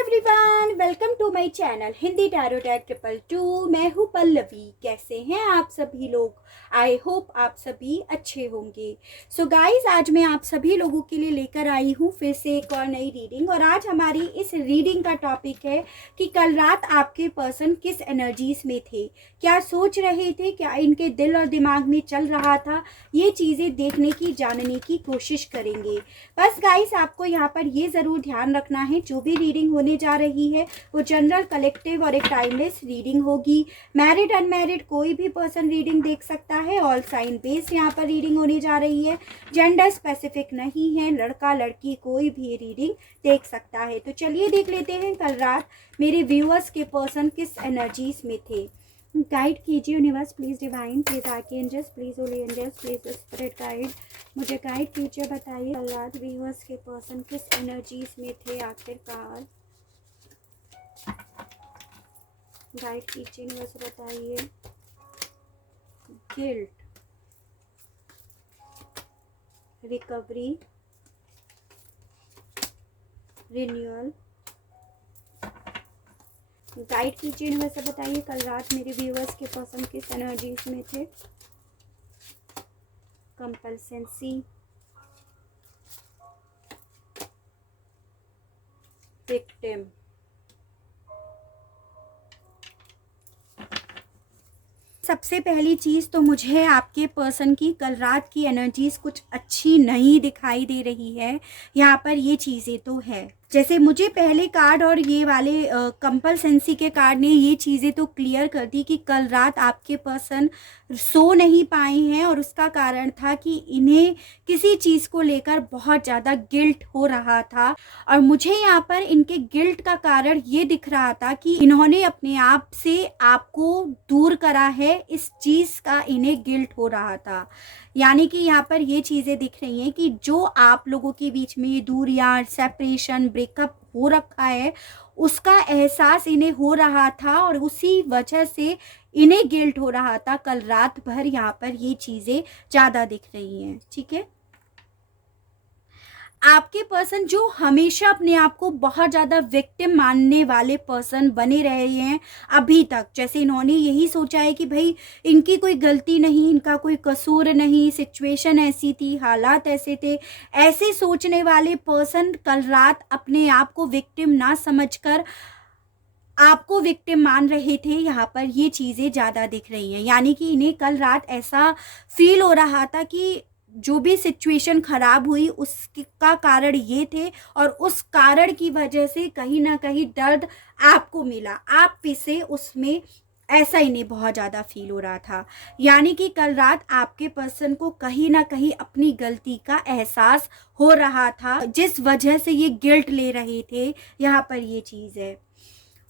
Everyone, welcome to my channel Hindi tarot tag 222। मैं हूँ पल्लवी। कैसे हैं आप सभी लोग? आई होप आप सभी अच्छे होंगे। सो गाइस, आज मैं आप सभी लोगों के लिए लेकर आई हूँ फिर से एक और नई रीडिंग। और आज हमारी इस रीडिंग का टॉपिक है कि कल रात आपके पर्सन किस एनर्जीज में थे, क्या सोच रहे थे, क्या इनके दिल और दिमाग में चल रहा था। ये चीज़ें देखने की, जानने की कोशिश करेंगे। बस गाइस, आपको यहाँ पर ये ज़रूर ध्यान रखना है, जो भी रीडिंग होने जा रही है वो जनरल, कलेक्टिव और एक टाइमलेस रीडिंग होगी। मैरिड अनमैरिड कोई भी पर्सन रीडिंग देख सकता है। ऑल साइन बेस्ड यहाँ पर रीडिंग होने जा रही है। जेंडर स्पेसिफिक नहीं है, लड़का लड़की कोई भी रीडिंग देख सकता है। तो चलिए देख लेते हैं कल रात मेरे व्यूअर्स के पर्सन किस एनर्जीज में थे। गाइड कीजिए universe, please divine, please archangels, please holy angels, please spirit guide, मुझे गाइड कीजिए। बताइए कल रात व्यूअर्स के पर्सन किस एनर्जीज में थे आखिरकार। गाइड कीजिए यूनिवर्स, बताइए। Guilt, recovery, renewal. गाइड कीजिए यूनिवर्स, बताइए कल रात मेरे व्यूअर्स के पर्सन किस एनर्जीज में थे। कंपल्सेंसी, विक्टिम। सबसे पहली चीज़ तो मुझे आपके पर्सन की कल रात की एनर्जीज कुछ अच्छी नहीं दिखाई दे रही है। यहाँ पर ये चीज़ें तो है, जैसे मुझे पहले कार्ड और ये वाले कंपल्सेंसी के कार्ड ने ये चीज़ें तो क्लियर कर दी कि कल रात आपके पर्सन सो नहीं पाए हैं। और उसका कारण था कि इन्हें किसी चीज़ को लेकर बहुत ज़्यादा गिल्ट हो रहा था। और मुझे यहाँ पर इनके गिल्ट का कारण ये दिख रहा था कि इन्होंने अपने आप से आपको दूर करा है, इस चीज़ का इन्हें गिल्ट हो रहा था। यानी कि यहाँ पर ये चीज़ें दिख रही हैं कि जो आप लोगों के बीच में ये दूरियां, सेपरेशन, ब्रेकअप हो रखा है, उसका एहसास इन्हें हो रहा था और उसी वजह से इन्हें गिल्ट हो रहा था। कल रात भर यहाँ पर ये चीज़ें ज़्यादा दिख रही हैं। ठीक है, आपके पर्सन जो हमेशा अपने आप को बहुत ज़्यादा विक्टिम मानने वाले पर्सन बने रहे हैं अभी तक, जैसे इन्होंने यही सोचा है कि भाई इनकी कोई गलती नहीं, इनका कोई कसूर नहीं, सिचुएशन ऐसी थी, हालात ऐसे थे, ऐसे सोचने वाले पर्सन कल रात अपने आप को विक्टिम ना समझकर आपको विक्टिम मान रहे थे। यहाँ पर ये चीज़ें ज़्यादा दिख रही हैं। यानी कि इन्हें कल रात ऐसा फील हो रहा था कि जो भी सिचुएशन खराब हुई उसका कारण ये थे, और उस कारण की वजह से कहीं ना कहीं दर्द आपको मिला, आप पिसे उसमें, ऐसा इन्हें बहुत ज़्यादा फील हो रहा था। यानी कि कल रात आपके पर्सन को कहीं ना कहीं अपनी गलती का एहसास हो रहा था, जिस वजह से ये गिल्ट ले रहे थे। यहाँ पर ये चीज़ है।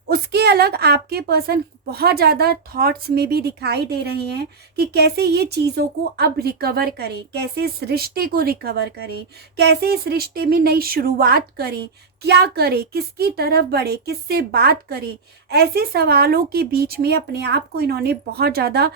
उसके अलग आपके पर्सन बहुत ज़्यादा थॉट्स में भी दिखाई दे रहे हैं कि कैसे ये चीज़ों को अब रिकवर करें, कैसे इस रिश्ते को रिकवर करें, कैसे इस रिश्ते में नई शुरुआत करें, क्या करें, किसकी तरफ बढ़े, किससे बात करें। ऐसे सवालों के बीच में अपने आप को इन्होंने बहुत ज़्यादा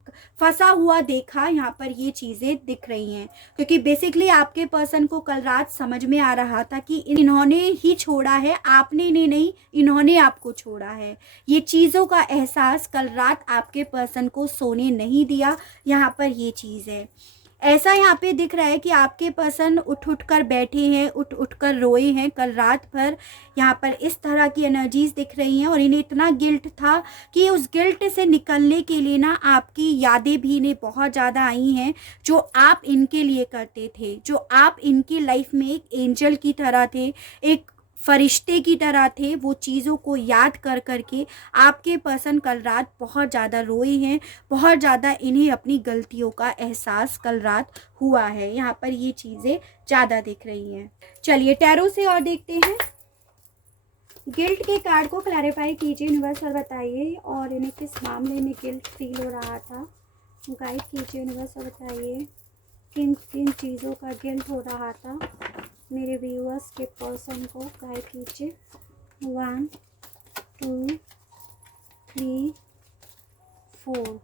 फंसा हुआ देखा। यहाँ पर ये चीज़ें दिख रही हैं क्योंकि बेसिकली आपके पर्सन को कल रात समझ में आ रहा था कि इन्होंने ही छोड़ा है, आपने इन्हें नहीं, इन्होंने आपको छोड़ा है। ये चीज़ों का एहसास कल रात आपके पर्सन को सोने नहीं दिया। यहाँ पर ये चीज़ है। ऐसा यहाँ पे दिख रहा है कि आपके पर्सन उठ उठ कर बैठे हैं, उठ उठ कर रोए हैं कल रात भर। यहाँ पर इस तरह की एनर्जीज दिख रही हैं और इन्हें इतना गिल्ट था कि उस गिल्ट से निकलने के लिए ना आपकी यादें भी इन्हें बहुत ज़्यादा आई हैं, जो आप इनके लिए करते थे, जो आप इनकी लाइफ में एक एंजल की तरह थे, एक फरिश्ते की तरह थे। वो चीज़ों को याद कर करके आपके पर्सन कल रात बहुत ज़्यादा रोए हैं, बहुत ज़्यादा इन्हें अपनी गलतियों का एहसास कल रात हुआ है। यहाँ पर ये चीज़ें ज़्यादा दिख रही हैं। चलिए टैरो से और देखते हैं। गिल्ट के कार्ड को क्लैरिफाई कीजिए यूनिवर्स और बताइए, और इन्हें किस मामले में गिल्ट फील हो रहा था। गाइड कीजिए यूनिवर्स और बताइए किन किन चीज़ों का गिल्ट हो रहा था मेरे व्यूअर्स के पर्सन को। गाइड कीजिए। 1 2 3 4।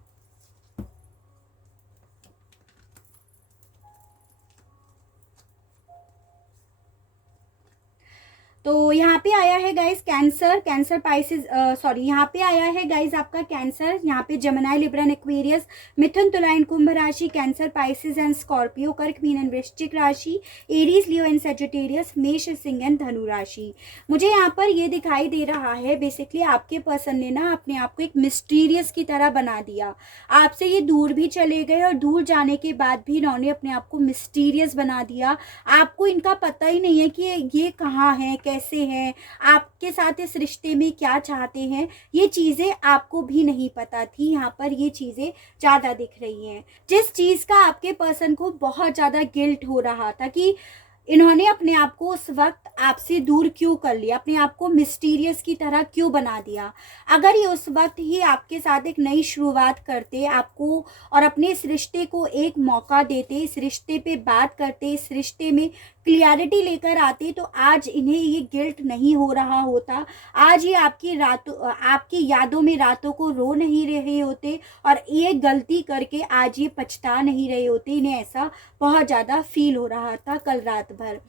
तो यहाँ पे आया है guys cancer, cancer Pisces, sorry यहाँ पे आया है गाइस आपका कैंसर, यहाँ पे जमनाई, लिब्रा एंड एक्वेरियस, मिथुन, तुला एंड कुंभ राशि, कैंसर, पाइसेस एंड स्कॉर्पियो, कर्क, मीन एंड वृश्चिक राशि, एरीज, लियो एंड सेजिटेरियस, मेष, सिंह एंड धनु राशि। मुझे यहाँ पर ये दिखाई दे रहा है बेसिकली आपके पर्सन ने ना अपने आप को एक मिस्टीरियस की तरह बना दिया, आपसे ये दूर भी चले गए और दूर जाने के बाद भी इन्होंने अपने आप को मिस्टीरियस बना दिया। आपको इनका पता ही नहीं है कि ये कहाँ है, कैसे हैं, आपके साथ इस रिश्ते में क्या चाहते हैं, ये चीज़ें आपको भी नहीं पता थी। यहाँ पर ये चीज़ें ज़्यादा दिख रही हैं। जिस चीज़ का आपके पर्सन को बहुत ज़्यादा गिल्ट हो रहा था कि इन्होंने अपने आप को उस वक्त आपसे दूर क्यों कर लिया, अपने आप को मिस्टीरियस की तरह क्यों बना दिया। अगर ये उस वक्त ही आपके साथ एक नई शुरुआत करते, आपको और अपने इस रिश्ते को एक मौका देते, इस रिश्ते पे बात करते, इस रिश्ते में क्लियरिटी लेकर आते, तो आज इन्हें ये गिल्ट नहीं हो रहा होता। आज ये आपकी यादों में रातों को रो नहीं रहे होते और ये गलती करके आज ये पछता नहीं रहे होते। इन्हें ऐसा बहुत ज़्यादा फील हो रहा था कल रात भर।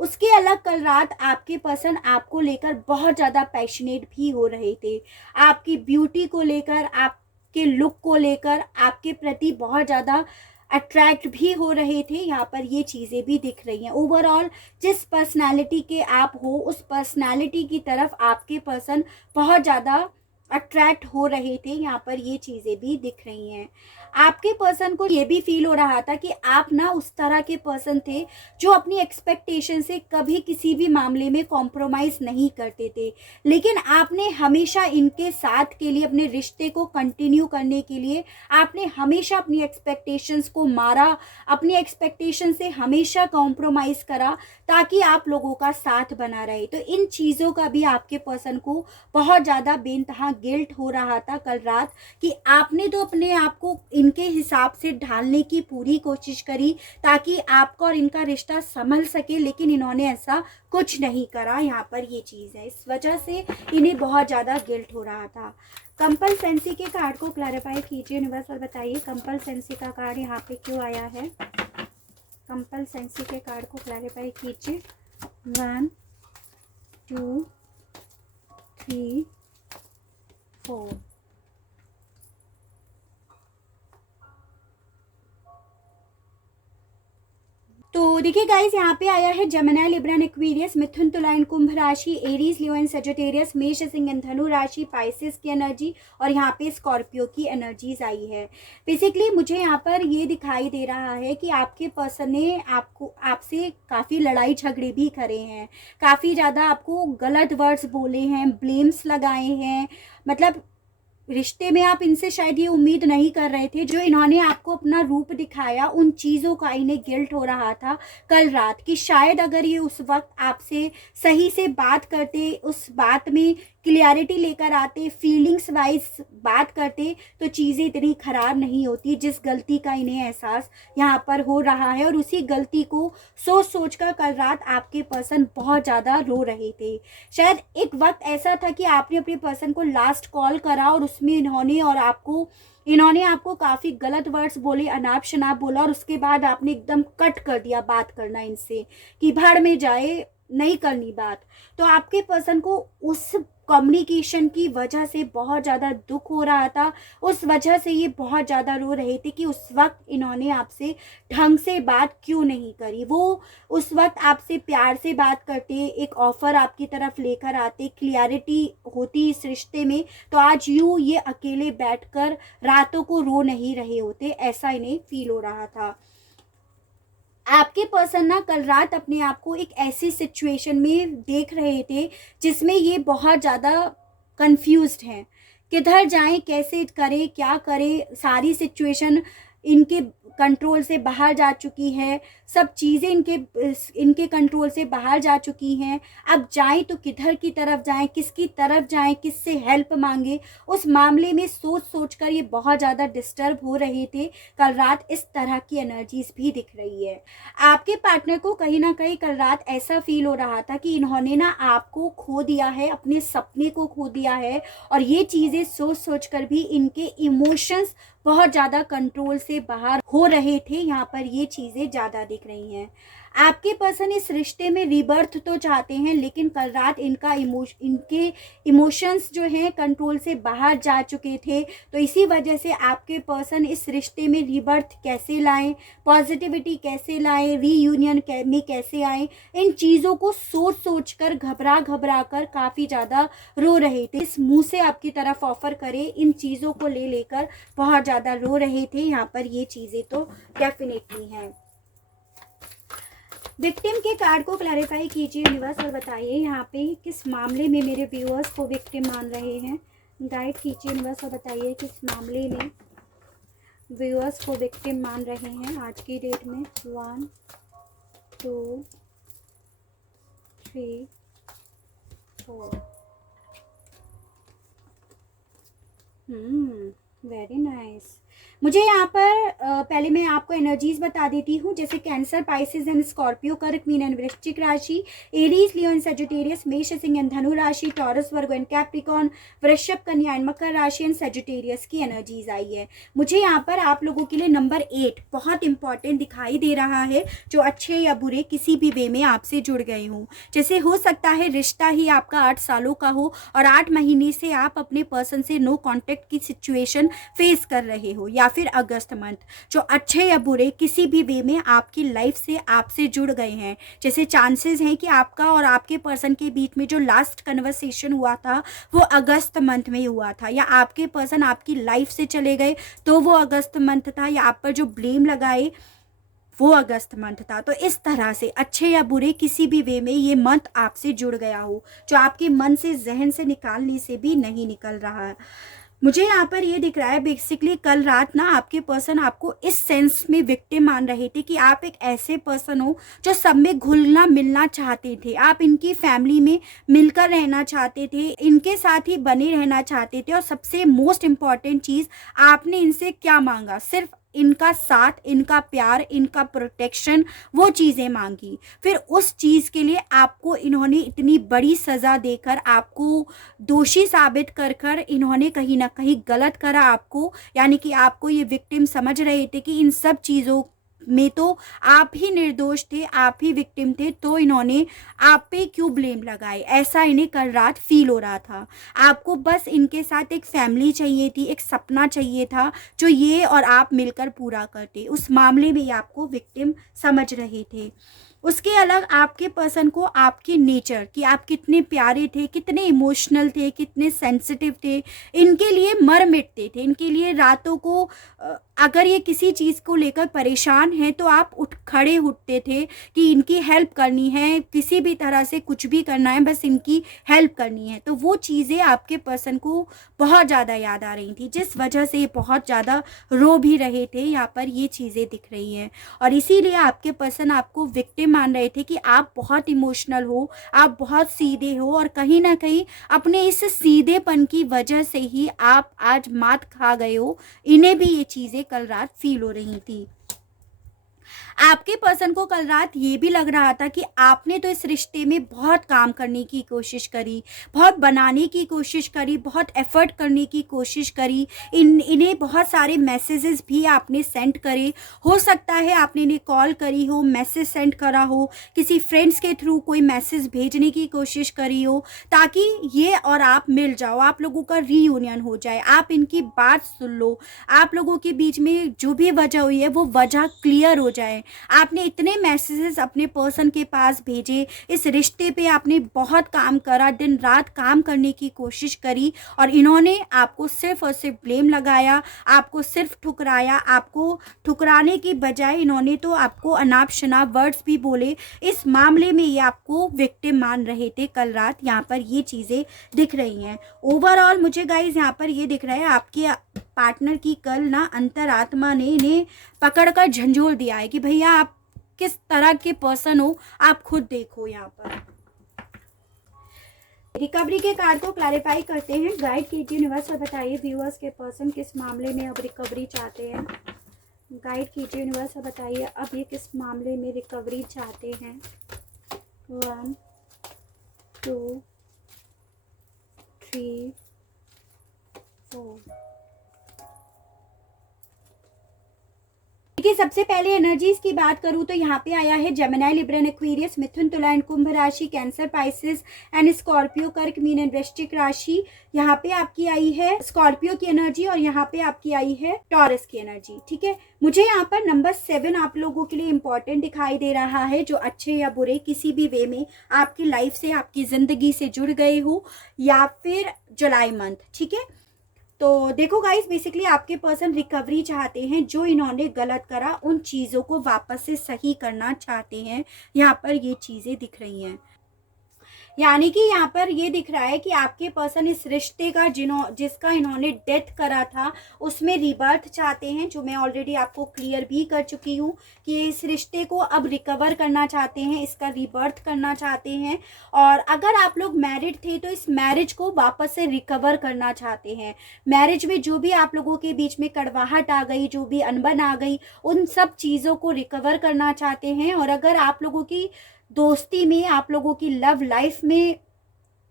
उसके अलग कल रात आपके पर्सन आपको लेकर बहुत ज़्यादा पैशनेट भी हो रहे थे, आपकी ब्यूटी को लेकर, आपके लुक को लेकर, आपके प्रति बहुत ज़्यादा अट्रैक्ट भी हो रहे थे। यहाँ पर ये चीज़ें भी दिख रही हैं। ओवरऑल जिस पर्सनालिटी के आप हो उस पर्सनालिटी की तरफ आपके पर्सन बहुत ज़्यादा अट्रैक्ट हो रहे थे। यहाँ पर ये चीज़ें भी दिख रही हैं। आपके पर्सन को ये भी फील हो रहा था कि आप ना उस तरह के पर्सन थे जो अपनी एक्सपेक्टेशन से कभी किसी भी मामले में कॉम्प्रोमाइज़ नहीं करते थे, लेकिन आपने हमेशा इनके साथ के लिए, अपने रिश्ते को कंटिन्यू करने के लिए आपने हमेशा अपनी एक्सपेक्टेशंस को मारा, अपनी एक्सपेक्टेशन से हमेशा कॉम्प्रोमाइज़ करा ताकि आप लोगों का साथ बना रहे। तो इन चीज़ों का भी आपके पर्सन को बहुत ज़्यादा बेइंतहा गिल्ट हो रहा था कल रात कि आपने तो अपने आप को इनके हिसाब से ढालने की पूरी कोशिश करी ताकि आपका और इनका रिश्ता संभल सके, लेकिन इन्होंने ऐसा कुछ नहीं करा। यहाँ पर ये चीज़ है, इस वजह से इन्हें बहुत ज़्यादा गिल्ट हो रहा था। कंपलसेंसी के कार्ड को क्लैरिफाई कीजिए यूनिवर्स और बताइए कंपलसेंसी का कार्ड यहाँ पे क्यों आया है। कंपलसेंसी के कार्ड को क्लैरिफाई कीजिए। 1 2 3 4। तो देखिए गाइस, यहाँ पे आया है जेमिनी, लिब्रा एंड एक्वेरियस, मिथुन, तुला एंड कुंभ राशि, एरीज, लियो एंड सेजिटेरियस, मेष, सिंह एंड धनु राशि, पाइसेस की एनर्जी और यहाँ पे स्कॉर्पियो की एनर्जीज आई है। बेसिकली मुझे यहाँ पर ये दिखाई दे रहा है कि आपके पर्सन ने आपसे काफ़ी लड़ाई झगड़े भी करे हैं, काफ़ी ज़्यादा आपको गलत वर्ड्स बोले हैं, ब्लेम्स लगाए हैं। मतलब रिश्ते में आप इनसे शायद ये उम्मीद नहीं कर रहे थे। जो इन्होंने आपको अपना रूप दिखाया, उन चीज़ों का इन्हें गिल्ट हो रहा था कल रात कि शायद अगर ये उस वक्त आपसे सही से बात करते, उस बात में क्लियरिटी लेकर आते, फीलिंग्स वाइज बात करते, तो चीज़ें इतनी ख़राब नहीं होती जिस गलती का इन्हें एहसास यहाँ पर हो रहा है। और उसी गलती को सोच सोच कर कल रात आपके पर्सन बहुत ज़्यादा रो रहे थे। शायद एक वक्त ऐसा था कि आपने अपने पर्सन को लास्ट कॉल करा और उसमें इन्होंने आपको काफ़ी गलत वर्ड्स बोले, अनाप शनाप बोला और उसके बाद आपने एकदम कट कर दिया बात करना इनसे कि भाड़ में जाए, नहीं करनी बात। तो आपके पर्सन को उस कम्युनिकेशन की वजह से बहुत ज़्यादा दुख हो रहा था। उस वजह से ये बहुत ज़्यादा रो रहे थे कि उस वक्त इन्होंने आपसे ढंग से बात क्यों नहीं करी। वो उस वक्त आपसे प्यार से बात करते, एक ऑफ़र आपकी तरफ लेकर आते, क्लियरिटी होती इस रिश्ते में, तो आज यूँ ये अकेले बैठकर रातों को रो नहीं रहे होते। ऐसा इन्हें फील हो रहा था। आपके पर्सन ना कल रात अपने आप को एक ऐसी सिचुएशन में देख रहे थे जिसमें ये बहुत ज़्यादा कंफ्यूज्ड हैं, किधर जाएं, कैसे करें, क्या करें। सारी सिचुएशन इनके कंट्रोल से बाहर जा चुकी है, सब चीज़ें इनके कंट्रोल से बाहर जा चुकी हैं। अब जाएं तो किधर की तरफ जाएं, किसकी तरफ जाएं, किससे हेल्प मांगे, उस मामले में सोच सोच कर ये बहुत ज़्यादा डिस्टर्ब हो रहे थे कल रात। इस तरह की एनर्जीज भी दिख रही है। आपके पार्टनर को कहीं ना कहीं कल रात ऐसा फील हो रहा था कि इन्होंने ना आपको खो दिया है, अपने सपने को खो दिया है, और ये चीज़ें सोच सोच कर भी इनके इमोशंस बहुत ज़्यादा कंट्रोल से बाहर हो रहे थे। यहाँ पर ये चीज़ें ज़्यादा दिख रही हैं। आपके पर्सन इस रिश्ते में रीबर्थ तो चाहते हैं, लेकिन कल रात इनके इमोशंस जो हैं कंट्रोल से बाहर जा चुके थे। तो इसी वजह से आपके पर्सन इस रिश्ते में रीबर्थ कैसे लाएं, पॉजिटिविटी कैसे लाएं, रीयूनियन में कैसे आएँ, इन चीज़ों को सोच सोच कर घबरा घबरा कर काफ़ी ज़्यादा रो रहे थे। इस मुंह से आपकी तरफ ऑफर करे, इन चीज़ों को ले लेकर बहुत ज़्यादा रो रहे थे। यहाँ पर ये चीज़ें तो डेफिनेटली हैं। विक्टिम के कार्ड को क्लैरिफाई कीजिए यूनिवर्स और बताइए यहाँ पे किस मामले में मेरे व्यूअर्स को विक्टिम मान रहे हैं। गाइड कीजिए यूनिवर्स और बताइए किस मामले में व्यूअर्स को विक्टिम मान रहे हैं आज की डेट में। 1 2 3 4। Very nice. मुझे यहाँ पर पहले मैं आपको एनर्जीज बता देती हूँ। जैसे कैंसर, पाइसेस एंड स्कॉर्पियो, कर्क, मीन एंड वृश्चिक राशि, एरीज, लियो एंड सेजिटेरियस, मेष, सिंह एंड धनु राशि, टॉरस, वर्गो एंड कैप्रिकॉर्न, वृषभ, कन्या एंड मकर राशि एंड सेजिटेरियस की एनर्जीज आई है। मुझे यहाँ पर आप लोगों के लिए नंबर 8 बहुत इंपॉर्टेंट दिखाई दे रहा है, जो अच्छे या बुरे किसी भी वे में आपसे जुड़ गए हों। जैसे हो सकता है रिश्ता ही आपका 8 सालों का हो और 8 महीने से आप अपने पर्सन से नो कॉन्टेक्ट की सिचुएशन फेस कर रहे हो, या फिर अगस्त मंथ, जो अच्छे या बुरे किसी भी वे में आपकी लाइफ से आपसे जुड़ गए हैं। जैसे चांसेस हैं कि आपका और आपके पर्सन के बीच में जो लास्ट कन्वर्सेशन हुआ था वो अगस्त मंथ में हुआ था, या आपके पर्सन आपकी लाइफ से चले गए तो वो अगस्त मंथ था, या आप पर जो ब्लेम लगाए वो अगस्त मंथ था। तो इस तरह से अच्छे या बुरे किसी भी वे में ये मंथ आपसे जुड़ गया हो, जो आपके मन से, जहन से निकालने से भी नहीं निकल रहा है। मुझे यहाँ पर ये दिख रहा है बेसिकली कल रात ना आपके पर्सन आपको इस सेंस में विक्टिम मान रहे थे कि आप एक ऐसे पर्सन हो जो सब में घुलना मिलना चाहते थे, आप इनकी फैमिली में मिलकर रहना चाहते थे, इनके साथ ही बने रहना चाहते थे। और सबसे मोस्ट इम्पॉर्टेंट चीज़, आपने इनसे क्या मांगा? सिर्फ इनका साथ, इनका प्यार, इनका प्रोटेक्शन, वो चीज़ें मांगी। फिर उस चीज़ के लिए आपको इन्होंने इतनी बड़ी सज़ा देकर आपको दोषी साबित कर कर इन्होंने कहीं ना कहीं गलत करा आपको। यानी कि आपको ये विक्टिम समझ रहे थे कि इन सब चीज़ों में तो आप ही निर्दोष थे, आप ही विक्टिम थे, तो इन्होंने आप पे क्यों ब्लेम लगाए, ऐसा इन्हें कल रात फील हो रहा था। आपको बस इनके साथ एक फैमिली चाहिए थी, एक सपना चाहिए था जो ये और आप मिलकर पूरा करते। उस मामले में ये आपको विक्टिम समझ रहे थे। उसके अलग आपके पर्सन को आपके नेचर, कि आप कितने प्यारे थे, कितने इमोशनल थे, कितने सेंसिटिव थे, इनके लिए मर मिटते थे, इनके लिए रातों को अगर ये किसी चीज़ को लेकर परेशान हैं तो आप खड़े उठते थे कि इनकी हेल्प करनी है, किसी भी तरह से कुछ भी करना है, बस इनकी हेल्प करनी है। तो वो चीज़ें आपके पर्सन को बहुत ज़्यादा याद आ रही थी, जिस वजह से ये बहुत ज़्यादा रो भी रहे थे। यहाँ पर ये चीज़ें दिख रही हैं और इसीलिए आपके पर्सन आपको विक्टिम मान रहे थे कि आप बहुत इमोशनल हो, आप बहुत सीधे हो, और कहीं ना कहीं अपने इस सीधेपन की वजह से ही आप आज मात खा गए हो। इन्हें भी ये चीज़ें कल रात फील हो रही थी। आपके पर्सन को कल रात ये भी लग रहा था कि आपने तो इस रिश्ते में बहुत काम करने की कोशिश करी, बहुत बनाने की कोशिश करी, बहुत एफर्ट करने की कोशिश करी, इन्हें बहुत सारे मैसेजेस भी आपने सेंड करे। हो सकता है आपने इन्हें कॉल करी हो, मैसेज सेंड करा हो, किसी फ्रेंड्स के थ्रू कोई मैसेज भेजने की कोशिश करी हो, ताकि ये और आप मिल जाओ, आप लोगों का रीयूनियन हो जाए, आप इनकी बात सुन लो, आप लोगों के बीच में जो भी वजह हुई है वो वजह क्लियर हो जाए। आपने इतने मैसेजेस अपने पर्सन के पास भेजे, इस रिश्ते पे आपने बहुत काम करा, दिन रात काम करने की कोशिश करी, और इन्होंने आपको सिर्फ और सिर्फ ब्लेम लगाया, आपको सिर्फ ठुकराया। आपको ठुकराने की बजाय इन्होंने तो आपको अनाप शनाप वर्ड्स भी बोले। इस मामले में ये आपको विक्टिम मान रहे थे कल रात। यहाँ पर ये चीज़ें दिख रही हैं। ओवरऑल मुझे गाइज यहाँ पर ये दिख रहा है आपके पार्टनर की कल ना अंतरात्मा ने इन्हें पकड़कर झंझोर दिया है कि भैया आप किस तरह के पर्सन हो, आप खुद देखो। यहाँ पर रिकवरी के कार्ड को क्लैरिफाई करते हैं। गाइड कीजिए यूनिवर्स और बताइए व्यूअर्स के पर्सन किस मामले में अब रिकवरी चाहते हैं। गाइड कीजिए यूनिवर्स और बताइए अब ये किस मामले में रिकवरी चाहते हैं। 1 2 3 4। देखिए सबसे पहले एनर्जीज की बात करूँ तो यहाँ पे आया है जेमिनी, लिब्रा, एक्वेरियस, मिथुन, तुला एंड कुंभ राशि, कैंसर, पाइसेस एंड स्कॉर्पियो, कर्क, मीन एंड वृश्चिक राशि। यहाँ पे आपकी आई है स्कॉर्पियो की एनर्जी और यहाँ पे आपकी आई है टॉरस की एनर्जी। ठीक है, मुझे यहाँ पर नंबर 7 आप लोगों के लिए इंपॉर्टेंट दिखाई दे रहा है, जो अच्छे या बुरे किसी भी वे में आपकी लाइफ से, आपकी जिंदगी से जुड़ गए हो, या फिर जुलाई मंथ। ठीक है, तो देखो गाइस, बेसिकली आपके पर्सन रिकवरी चाहते हैं, जो इन्होंने गलत करा उन चीज़ों को वापस से सही करना चाहते हैं। यहाँ पर ये चीज़ें दिख रही हैं, यानी कि यहाँ पर ये दिख रहा है कि आपके पर्सन इस रिश्ते का जिसका इन्होंने डेथ करा था उसमें रिबर्थ चाहते हैं, जो मैं ऑलरेडी आपको क्लियर भी कर चुकी हूँ कि इस रिश्ते को अब रिकवर करना चाहते हैं, इसका रिबर्थ करना चाहते हैं। और अगर आप लोग मैरिड थे तो इस मैरिज को वापस से रिकवर करना चाहते हैं। मैरिज में जो भी आप लोगों के बीच में कड़वाहट आ गई, जो भी अनबन आ गई, उन सब चीज़ों को रिकवर करना चाहते हैं। और अगर आप लोगों की दोस्ती में, आप लोगों की लव लाइफ में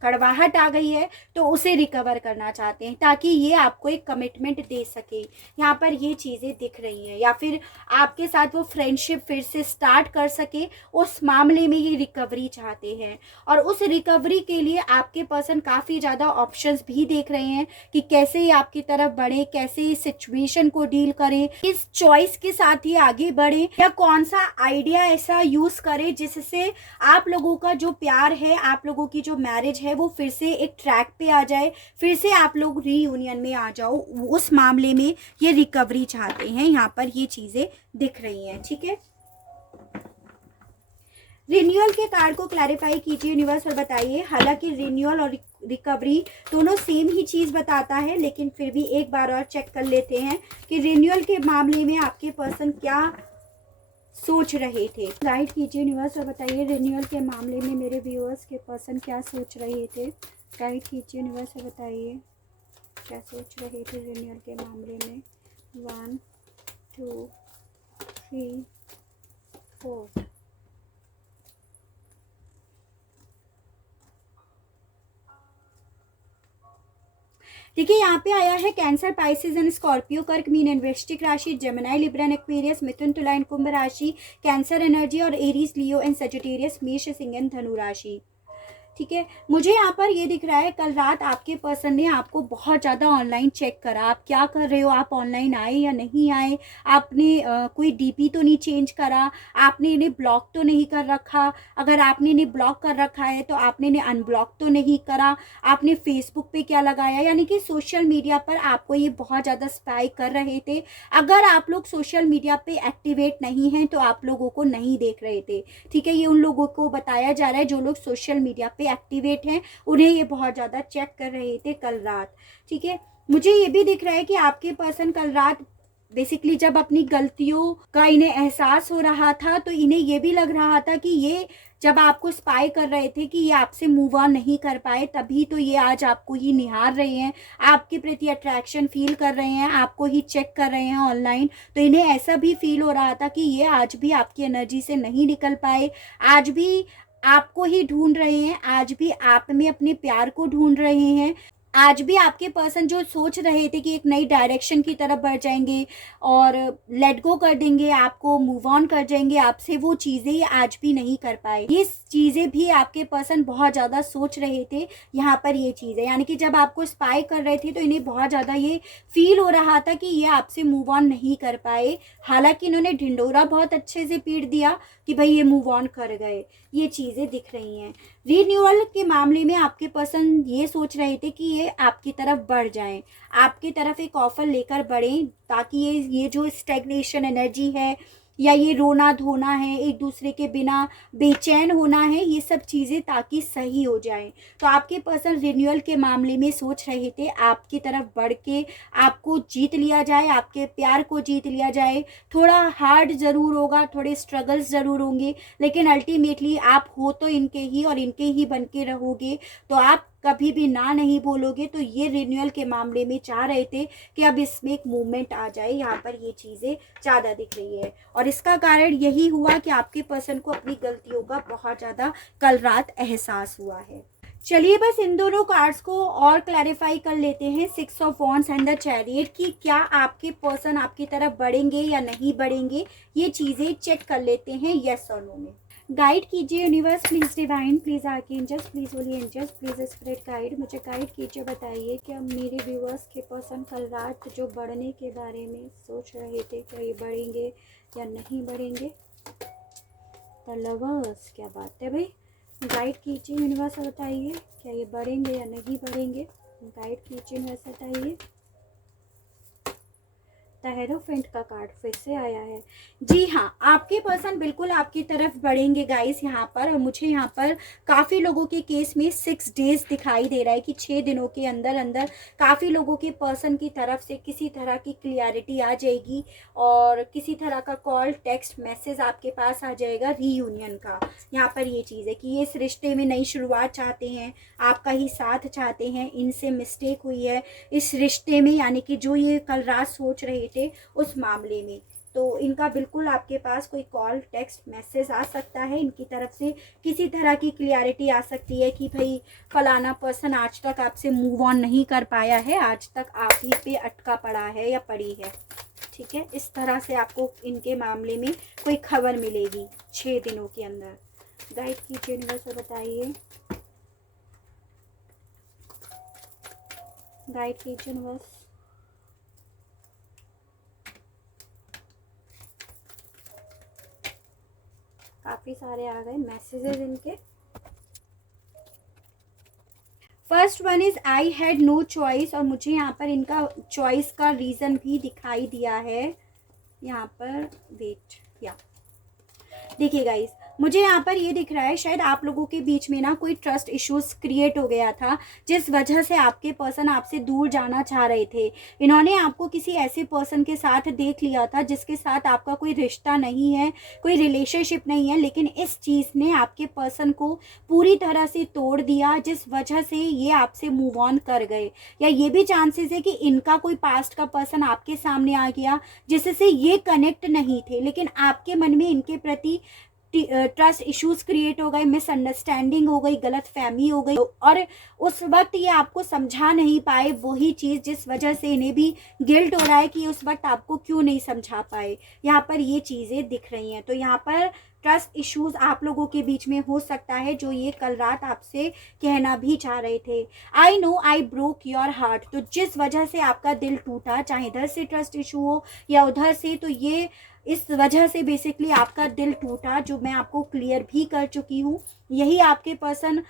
कड़वाहट आ गई है तो उसे रिकवर करना चाहते हैं, ताकि ये आपको एक कमिटमेंट दे सके। यहाँ पर ये चीज़ें दिख रही हैं, या फिर आपके साथ वो फ्रेंडशिप फिर से स्टार्ट कर सके, उस मामले में ये रिकवरी चाहते हैं। और उस रिकवरी के लिए आपके पर्सन काफ़ी ज़्यादा ऑप्शंस भी देख रहे हैं कि कैसे ये आपकी तरफ बढ़े, कैसे इस सिचुएशन को डील करें, इस चॉइस के साथ ही आगे बढ़े, या कौन सा आइडिया ऐसा यूज़ करे जिससे आप लोगों का जो प्यार है, आप लोगों की जो मैरिज है वो फिर से एक ट्रैक पे आ जाए, फिर से आप लोग रीयूनियन में आ जाओ। उस मामले में ये रिकवरी चाहते हैं। यहाँ पर ये चीजें दिख रही हैं। ठीक है, रिन्यूअल के कार्ड को क्लैरिफाई कीजिए यूनिवर्स और बताइए। हालांकि रिन्यूअल और रिकवरी दोनों सेम ही चीज बताता है, लेकिन फिर भी एक बार और चेक कर लेते हैं कि रिन्यूअल के मामले में आपके पर्सन क्या सोच रहे थे। गाइड कीजिए यूनिवर्स और बताइए रिन्यूअल के मामले में मेरे व्यूअर्स के पर्सन क्या सोच रहे थे। गाइड कीजिए यूनिवर्स और बताइए क्या सोच रहे थे रिन्यूअल के मामले में। 1 2 3 4। देखिए, यहाँ पे आया है कैंसर, पाइसेस एंड स्कॉर्पियो, कर्क, मीन एंड वृश्चिक राशि, जेमिनी, लिब्रा एंड एक्वेरियस, मिथुन, तुला एंड कुंभ राशि, कैंसर एनर्जी, और एरीज, लियो एंड सजिटेरियस, मेष, सिंह एंड धनु राशि। ठीक है, मुझे यहाँ पर ये दिख रहा है कल रात आपके पर्सन ने आपको बहुत ज़्यादा ऑनलाइन चेक करा। आप क्या कर रहे हो, आप ऑनलाइन आए या नहीं आए, आपने कोई डीपी तो नहीं चेंज करा, आपने इन्हें ब्लॉक तो नहीं कर रखा। अगर आपने इन्हें ब्लॉक कर रखा है तो आपने इन्हें अनब्लॉक तो नहीं करा, आपने फेसबुक पे क्या लगाया, यानी कि सोशल मीडिया पर आपको ये बहुत ज़्यादा स्पाई कर रहे थे। अगर आप लोग सोशल मीडिया पे एक्टिवेट नहीं हैं तो आप लोगों को नहीं देख रहे थे। ठीक है, ये उन लोगों को बताया जा रहा है जो लोग सोशल मीडिया पे एक्टिवेट हैं, उन्हें ये बहुत ज़्यादा चेक कर रहे थे कल रात। ठीक है, मुझे ये भी दिख रहा है कि आपके पर्सन कल रात बेसिकली जब अपनी गलतियों का इन्हें एहसास हो रहा था तो इन्हें ये भी लग रहा था कि ये जब आपको स्पाई कर रहे थे कि ये आपसे मूव ऑन नहीं कर पाए, तभी तो ये आज आपको ही निहार रहे हैं, आपके प्रति अट्रैक्शन फील कर रहे हैं, आपको ही चेक कर रहे हैं ऑनलाइन। तो इन्हें ऐसा भी फील हो रहा था कि ये आज भी आपकी एनर्जी से नहीं निकल पाए, आज भी आपको ही ढूंढ रहे हैं, आज भी आप में अपने प्यार को ढूंढ रहे हैं, आज भी आपके पर्सन जो सोच रहे थे कि एक नई डायरेक्शन की तरफ बढ़ जाएंगे और लेट गो कर देंगे, आपको मूव ऑन कर जाएंगे आपसे, वो चीज़ें ये आज भी नहीं कर पाए। ये चीज़ें भी आपके पर्सन बहुत ज़्यादा सोच रहे थे। यहाँ पर ये चीज़ है, यानी कि जब आपको स्पाई कर रहे थे तो इन्हें बहुत ज़्यादा ये फील हो रहा था कि ये आपसे मूव ऑन नहीं कर पाए। हालांकि इन्होंने ढिंडोरा बहुत अच्छे से पीट दिया कि भाई ये मूव ऑन कर गए। ये चीज़ें दिख रही हैं। रिन्यूअल के मामले में आपके पर्सन ये सोच रहे थे कि ये आपकी तरफ बढ़ जाएं, आपकी तरफ एक ऑफर लेकर बढ़ें, ताकि ये जो स्टैग्नेशन एनर्जी है या ये रोना धोना है, एक दूसरे के बिना बेचैन होना है, ये सब चीज़ें ताकि सही हो जाएं। तो आपके पर्सन रिन्यूअल के मामले में सोच रहे थे आपकी तरफ बढ़ के आपको जीत लिया जाए, आपके प्यार को जीत लिया जाए। थोड़ा हार्ड ज़रूर होगा, थोड़े स्ट्रगल्स ज़रूर होंगे, लेकिन अल्टीमेटली आप हो तो इनके ही और इनके ही बन के रहोगे। तो आप कभी भी ना नहीं बोलोगे। तो ये रिन्यूअल के मामले में चाह रहे थे कि अब इसमें एक मूवमेंट आ जाए। यहाँ पर ये चीज़ें ज़्यादा दिख रही है और इसका कारण यही हुआ कि आपके पर्सन को अपनी गलतियों का बहुत ज़्यादा कल रात एहसास हुआ है। चलिए बस इन दोनों कार्ड्स को और क्लैरिफाई कर लेते हैं, 6 of wands and the chariot, कि क्या आपके पर्सन आपकी तरफ बढ़ेंगे या नहीं बढ़ेंगे, ये चीज़ें चेक कर लेते हैं यस और नो में। गाइड कीजिए universe, please divine, please archangels, please holy angels, please spirit guide, मुझे गाइड कीजिए, बताइए क्या मेरे व्यूअर्स के पर्सन कल रात जो बढ़ने के बारे में सोच रहे थे, क्या ये बढ़ेंगे या नहीं बढ़ेंगे। द लवर्स, क्या बात है भाई, गाइड कीजिए यूनिवर्स, बताइए क्या ये बढ़ेंगे या नहीं बढ़ेंगे। गाइड कीजिए यूनिवर्स, बताइए। द हेरोफेंट का कार्ड फिर से आया है। जी हाँ, आपके पर्सन बिल्कुल आपकी तरफ बढ़ेंगे गाइस यहाँ पर। और मुझे यहाँ पर काफ़ी लोगों के केस में 6 डेज दिखाई दे रहा है कि 6 दिनों के अंदर अंदर काफ़ी लोगों के पर्सन की तरफ से किसी तरह की क्लियरिटी आ जाएगी और किसी तरह का कॉल टेक्स्ट मैसेज आपके पास आ जाएगा रीयूनियन का। यहाँ पर ये चीज़ है कि ये इस रिश्ते में नई शुरुआत चाहते हैं, आपका ही साथ चाहते हैं, इनसे मिस्टेक हुई है इस रिश्ते में, यानी कि जो ये कल रात सोच रहे थे उस मामले में। तो इनका बिल्कुल आपके पास कोई कॉल टेक्स्ट मैसेज आ सकता है, इनकी तरफ से किसी तरह की क्लियरिटी आ सकती है कि भाई फलाना पर्सन आज तक आपसे मूव ऑन नहीं कर पाया है, आज तक आप ही पे अटका पड़ा है या पड़ी है। ठीक है, इस तरह से आपको इनके मामले में कोई खबर मिलेगी 6 दिनों के अंदर। गाइड कीजिए यूनिवर्स, बताइए। गाइड कीजिए यूनिवर्स। काफ़ी सारे आ गए मैसेजेस इनके। First one is I had no choice, और मुझे यहाँ पर इनका चॉइस का रीज़न भी दिखाई दिया है यहाँ पर। वेट, या देखिए गाइस, मुझे यहाँ पर ये दिख रहा है शायद आप लोगों के बीच में ना कोई ट्रस्ट इश्यूज क्रिएट हो गया था, जिस वजह से आपके पर्सन आपसे दूर जाना चाह रहे थे। इन्होंने आपको किसी ऐसे पर्सन के साथ देख लिया था जिसके साथ आपका कोई रिश्ता नहीं है, कोई रिलेशनशिप नहीं है, लेकिन इस चीज़ ने आपके पर्सन को पूरी तरह से तोड़ दिया, जिस वजह से ये आपसे मूव ऑन कर गए। या ये भी चांसेस है कि इनका कोई पास्ट का पर्सन आपके सामने आ गया जिससे ये कनेक्ट नहीं थे, लेकिन आपके मन में इनके प्रति ट्रस्ट इश्यूज क्रिएट हो गए, मिसअंडरस्टैंडिंग हो गई, गलत फहमी हो गई, और उस वक्त ये आपको समझा नहीं पाए वही चीज़ जिस वजह से इन्हें भी गिल्ट हो रहा है कि उस वक्त आपको क्यों नहीं समझा पाए। यहाँ पर ये चीज़ें दिख रही हैं। तो यहाँ पर ट्रस्ट इश्यूज आप लोगों के बीच में हो सकता है, जो ये कल रात आपसे कहना भी चाह रहे थे। I know I broke your heart, तो जिस वजह से आपका दिल टूटा, चाहे इधर से ट्रस्ट इशू हो या उधर से, तो ये इस वजह से बेसिकली आपका दिल टूटा, जो मैं आपको क्लियर भी कर चुकी हूँ। यही आपके पर्सन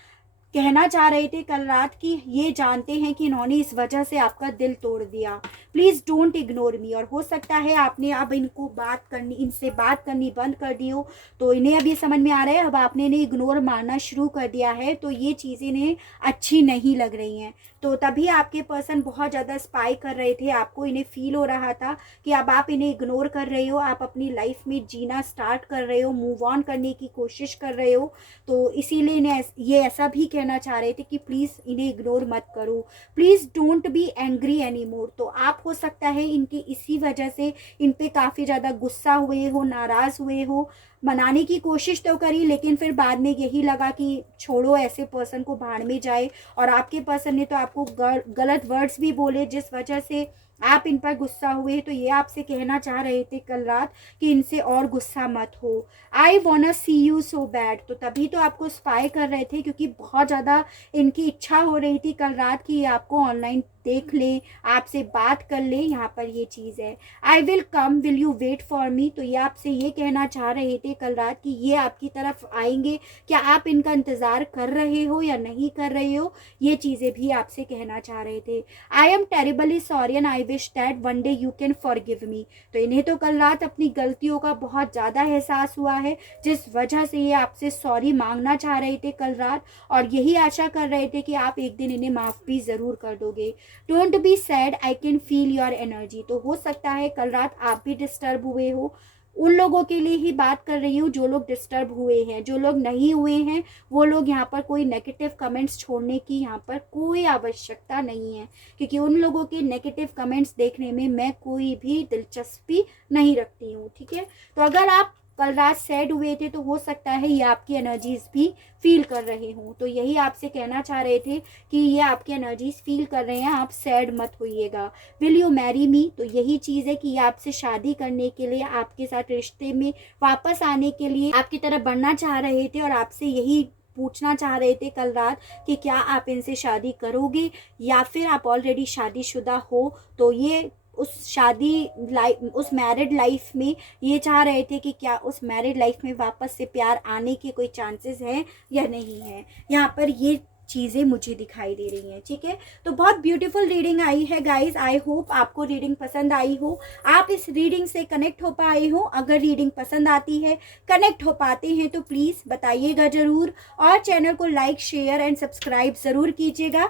कहना चाह रहे थे कल रात की, ये जानते हैं कि इन्होंने इस वजह से आपका दिल तोड़ दिया। Please don't ignore me. और हो सकता है आपने अब इनसे बात करनी बंद कर दी हो, तो इन्हें अब ये समझ में आ रहा है, अब आपने इन्हें इग्नोर मारना शुरू कर दिया है, तो ये चीज़ें इन्हें अच्छी नहीं लग रही हैं। तो तभी आपके पर्सन बहुत ज़्यादा स्पाई कर रहे थे आपको, इन्हें फील हो रहा था कि अब आप इन्हें इग्नोर कर रहे हो, आप अपनी लाइफ में जीना स्टार्ट कर रहे हो, मूव ऑन करने की कोशिश कर रहे हो। तो इसीलिए इन्हें ये ऐसा भी कहना चाह रहे थे कि प्लीज़ इन्हें इग्नोर मत करो, please don't be angry any more. तो आप हो सकता है इनकी इसी वजह से इन पे काफ़ी ज़्यादा गुस्सा हुए हो, नाराज़ हुए हो, मनाने की कोशिश तो करी, लेकिन फिर बाद में यही लगा कि छोड़ो, ऐसे पर्सन को भाड़ में जाए। और आपके पर्सन ने तो आपको गलत वर्ड्स भी बोले, जिस वजह से आप इन पर गुस्सा हुए। तो ये आपसे कहना चाह रहे थे कल रात कि इनसे और गुस्सा मत हो। I want see you so bad, तो तभी तो आपको स्पाई कर रहे थे, क्योंकि बहुत ज़्यादा इनकी इच्छा हो रही थी कल रात की आपको ऑनलाइन देख लें, आपसे बात कर लें। यहाँ पर ये चीज़ है। I will come, will you wait for me, तो ये आपसे ये कहना चाह रहे थे कल रात कि ये आपकी तरफ आएंगे, क्या आप इनका इंतज़ार कर रहे हो या नहीं कर रहे हो, ये चीज़ें भी आपसे कहना चाह रहे थे। I am terribly sorry and I wish that one day you can forgive me, तो इन्हें तो कल रात अपनी गलतियों का बहुत ज़्यादा एहसास हुआ है, जिस वजह से ये आपसे सॉरी मांगना चाह रहे थे कल रात, और यही आशा कर रहे थे कि आप एक दिन इन्हें माफ़ भी ज़रूर कर दोगे। Don't be sad, I can feel your energy, तो हो सकता है कल रात आप भी डिस्टर्ब हुए हो। उन लोगों के लिए ही बात कर रही हूँ जो लोग डिस्टर्ब हुए हैं, जो लोग नहीं हुए हैं वो लोग यहाँ पर कोई नेगेटिव कमेंट्स छोड़ने की यहाँ पर कोई आवश्यकता नहीं है, क्योंकि उन लोगों के नेगेटिव कमेंट्स देखने में मैं कोई भी दिलचस्पी नहीं रखती हूँ। ठीक है, तो अगर आप कल रात सैड हुए थे, तो हो सकता है ये आपकी एनर्जीज भी फील कर रहे हों। तो यही आपसे कहना चाह रहे थे कि ये आपकी एनर्जीज फील कर रहे हैं, आप सैड मत होइएगा। विल यू मैरी मी, तो यही चीज़ है कि ये आपसे शादी करने के लिए, आपके साथ रिश्ते में वापस आने के लिए आपकी तरफ बढ़ना चाह रहे थे, और आपसे यही पूछना चाह रहे थे कल रात कि क्या आप इनसे शादी करोगे, या फिर आप ऑलरेडी शादीशुदा हो। तो ये उस शादी लाइफ, उस मैरिड लाइफ में ये चाह रहे थे कि क्या उस मैरिड लाइफ में वापस से प्यार आने के कोई चांसेस हैं या नहीं है। यहाँ पर ये चीज़ें मुझे दिखाई दे रही हैं, ठीक है। तो बहुत ब्यूटीफुल रीडिंग आई है गाइस। आई होप आपको रीडिंग पसंद आई हो, आप इस रीडिंग से कनेक्ट हो पाए हो। अगर रीडिंग पसंद आती है, कनेक्ट हो पाते हैं, तो प्लीज़ बताइएगा ज़रूर, और चैनल को लाइक, शेयर एंड सब्सक्राइब ज़रूर कीजिएगा,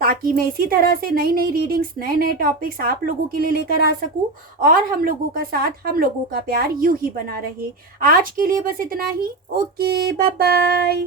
ताकि मैं इसी तरह से नई नई रीडिंग्स, नए नए टॉपिक्स आप लोगों के लिए लेकर आ सकूं, और हम लोगों का साथ, हम लोगों का प्यार यूं ही बना रहे। आज के लिए बस इतना ही। Okay, bye bye.